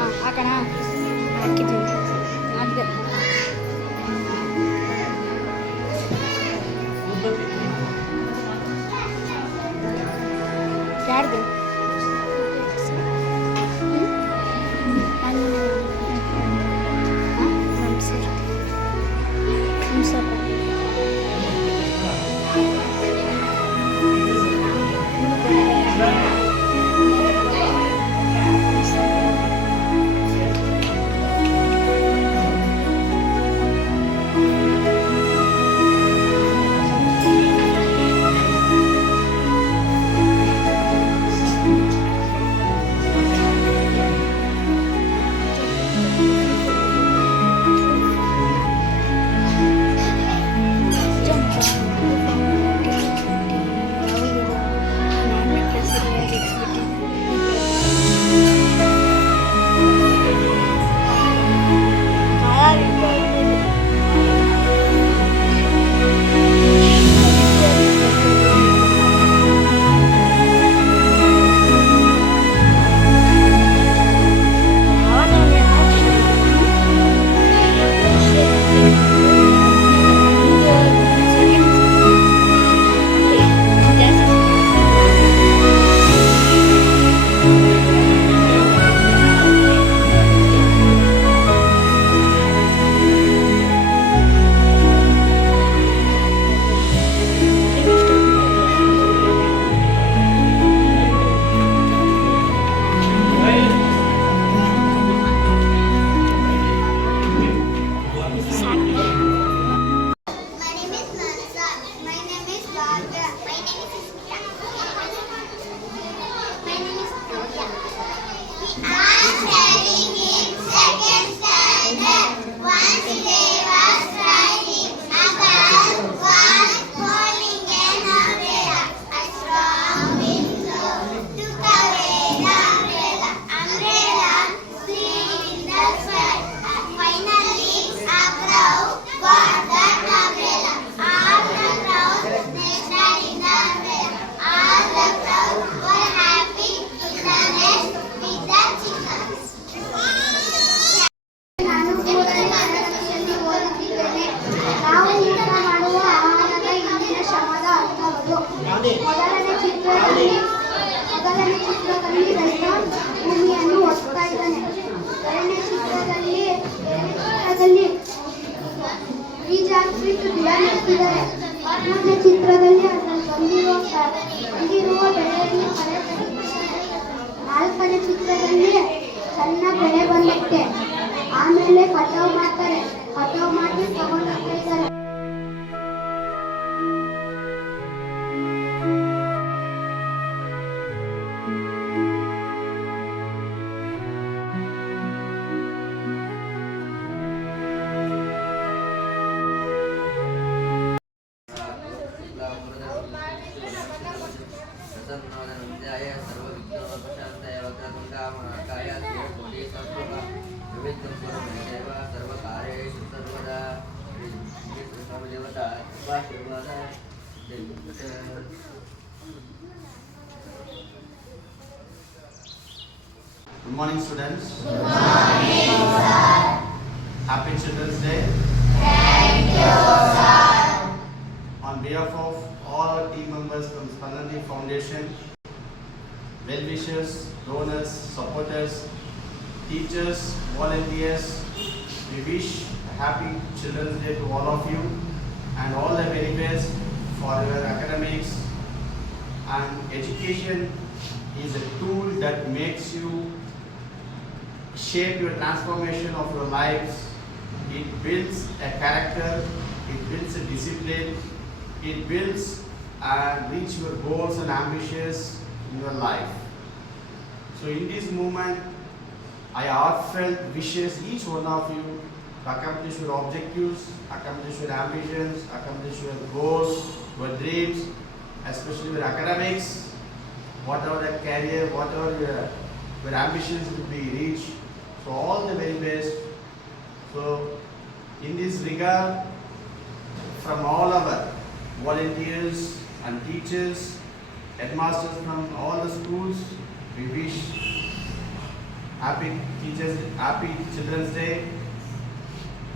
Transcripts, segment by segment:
ಹಾಕೋಣ ಹಾಕಿದ್ದೀವಿ ಅದೇ ಯಾರ್ದು ಮೊದಲನೇ ಚಿತ್ರದಲ್ಲಿ ರೈತ ಭೂಮಿಯನ್ನು ಒತ್ತಾ ಇದ್ದಾನೆ. ಎರಡನೇ ಚಿತ್ರದಲ್ಲಿ ಬೀಜ ಹಾಕ್ಬಿಟ್ಟು ಗಿಡ ನೆಟ್ಟಿದ್ದಾರೆ. ಮೂರನೇ ಚಿತ್ರದಲ್ಲಿ ಅದರಲ್ಲಿ ಬಂದಿರುವ ಬೆಳೆಯನ್ನು ಕಳೆ ತೆಗೆದಿದ್ದಾರೆ. ನಾಲ್ಕನೇ ಚಿತ್ರದಲ್ಲಿ ಸಣ್ಣ ಬೆಳೆ ಬಂದಿತ್ತೆ. ಆಮೇಲೆ ಕಟಾವು ಮಾಡ್ತಾರೆ. ಕಟಾವು ಮಾಡಿ ತಗೊಂಡು ಹೋಗ್ತಾ ಇದ್ದಾರೆ. Good morning, students. Good morning, sir. Happy Children's Day. Thank you, sir. On behalf of all our team members from Spanandi Foundation, well-wishers, donors, supporters, teachers, volunteers, we wish a happy Children's Day to all of you and all the very best for your academics. And education is a tool that makes you shape your transformation of your lives. It builds a character, it builds a discipline, it builds and reach your goals and ambitions in your life. So in this moment, I heartfelt wishes each one of you to accomplish your objectives, accomplish your ambitions, accomplish your goals, your dreams, especially your academics, whatever the career, whatever your ambitions will be reached. So all the very best. So in this regard, from all our volunteers and teachers, headmasters from all the schools, we wish Happy Children's Day,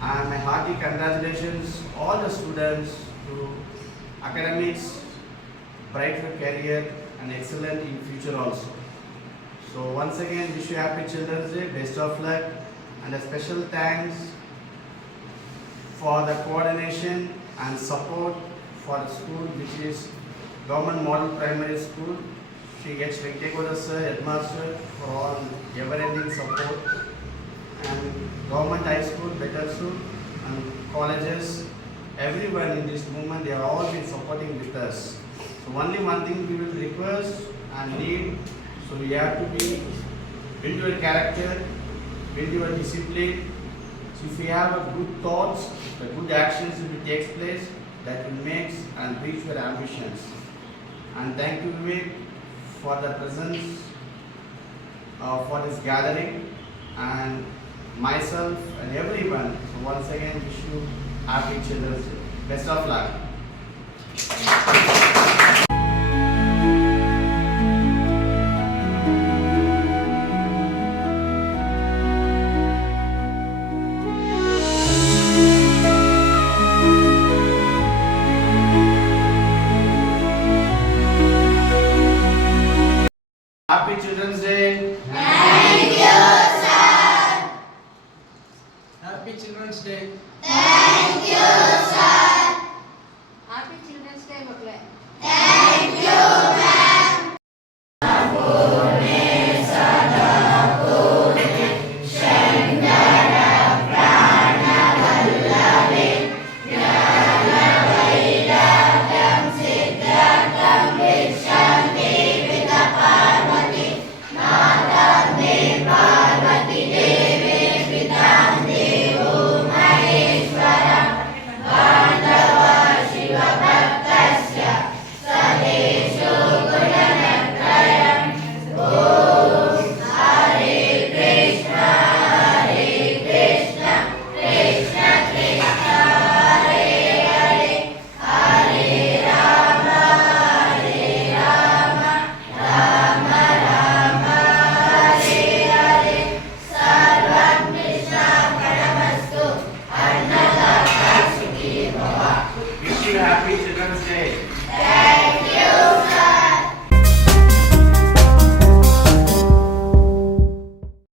and my hearty congratulations all the students to academics, bright for career and excellent in future also. So once again wish you happy Children's Day, best of luck, and a special thanks for the coordination and support for the school, which is Government Model Primary School, Shri H. Venkategoda sir, headmaster, for all ever-ending support, and Government High School, Better School, and colleges, everyone in this movement, they have all been supporting with us. So only one thing we will request and need, so we have to build your character, build your discipline. So if you have a good thoughts, the good actions will takes place, that will make and reach your ambitions. And thank you Vivek for the presence for this gathering, and myself and everyone. So once again wish you happy Children's Day. Best of luck. Happy Children's Day. Happy Children's Day.